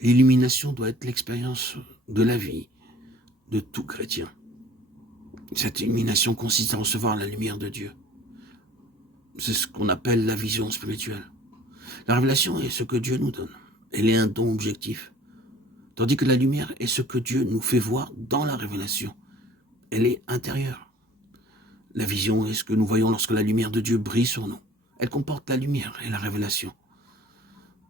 L'illumination doit être l'expérience de la vie de tout chrétien. Cette illumination consiste à recevoir la lumière de Dieu. C'est ce qu'on appelle la vision spirituelle. La révélation est ce que Dieu nous donne. Elle est un don objectif. Tandis que la lumière est ce que Dieu nous fait voir dans la révélation. Elle est intérieure. La vision est ce que nous voyons lorsque la lumière de Dieu brille sur nous. Elle comporte la lumière et la révélation.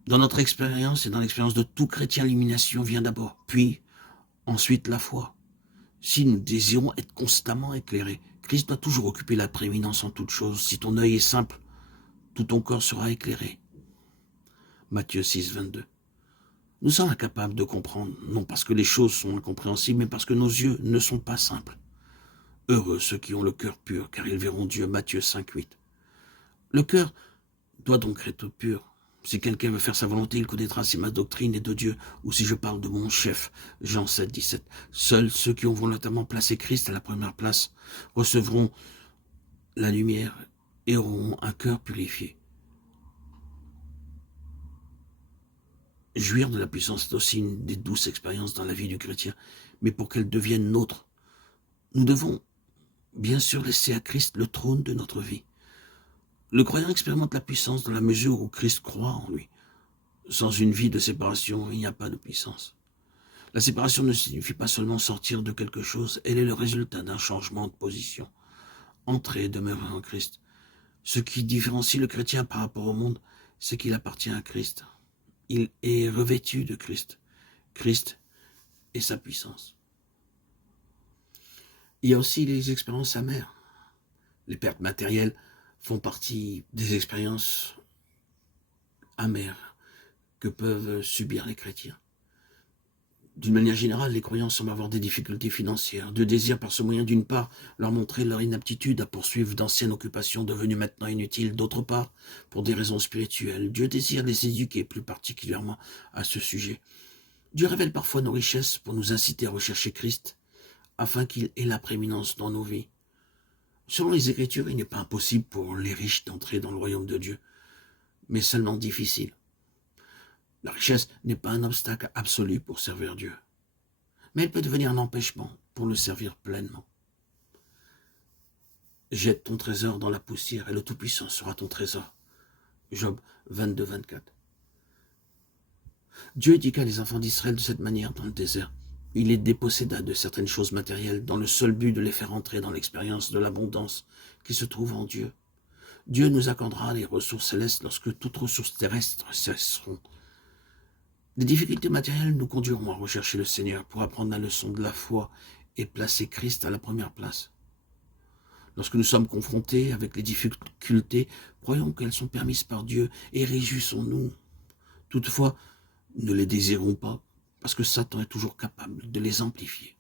Dans notre expérience et dans l'expérience de tout chrétien, l'illumination vient d'abord, puis ensuite la foi. Si nous désirons être constamment éclairés, Christ doit toujours occuper la prééminence en toutes choses. Si ton œil est simple, tout ton corps sera éclairé. Matthieu 6, 22. Nous sommes incapables de comprendre, non parce que les choses sont incompréhensibles, mais parce que nos yeux ne sont pas simples. Heureux ceux qui ont le cœur pur, car ils verront Dieu. Matthieu 5, 8. Le cœur doit donc être pur. Si quelqu'un veut faire sa volonté, il connaîtra si ma doctrine est de Dieu, ou si je parle de mon chef. Jean 7, 17. Seuls ceux qui ont volontairement placé Christ à la première place recevront la lumière et auront un cœur purifié. Jouir de la puissance est aussi une des douces expériences dans la vie du chrétien, mais pour qu'elle devienne nôtre, nous devons bien sûr laisser à Christ le trône de notre vie. Le croyant expérimente la puissance dans la mesure où Christ croit en lui. Sans une vie de séparation, il n'y a pas de puissance. La séparation ne signifie pas seulement sortir de quelque chose, elle est le résultat d'un changement de position. Entrer et demeurer en Christ. Ce qui différencie le chrétien par rapport au monde, c'est qu'il appartient à Christ. Il est revêtu de Christ. Christ et sa puissance. Il y a aussi les expériences amères. Les pertes matérielles font partie des expériences amères que peuvent subir les chrétiens. D'une manière générale, les croyants semblent avoir des difficultés financières. Dieu désire par ce moyen, d'une part, leur montrer leur inaptitude à poursuivre d'anciennes occupations devenues maintenant inutiles. D'autre part, pour des raisons spirituelles, Dieu désire les éduquer plus particulièrement à ce sujet. Dieu révèle parfois nos richesses pour nous inciter à rechercher Christ, afin qu'il ait la prééminence dans nos vies. Selon les Écritures, il n'est pas impossible pour les riches d'entrer dans le royaume de Dieu, mais seulement difficile. La richesse n'est pas un obstacle absolu pour servir Dieu, mais elle peut devenir un empêchement pour le servir pleinement. Jette ton trésor dans la poussière et le Tout-Puissant sera ton trésor. Job 22, 24. Dieu éduqua les enfants d'Israël de cette manière dans le désert. Il les déposséda de certaines choses matérielles dans le seul but de les faire entrer dans l'expérience de l'abondance qui se trouve en Dieu. Dieu nous accordera les ressources célestes lorsque toutes ressources terrestres cesseront. Les difficultés matérielles nous conduiront à rechercher le Seigneur pour apprendre la leçon de la foi et placer Christ à la première place. Lorsque nous sommes confrontés avec les difficultés, croyons qu'elles sont permises par Dieu et réjouissons-nous. Toutefois, ne les désirons pas, parce que Satan est toujours capable de les amplifier.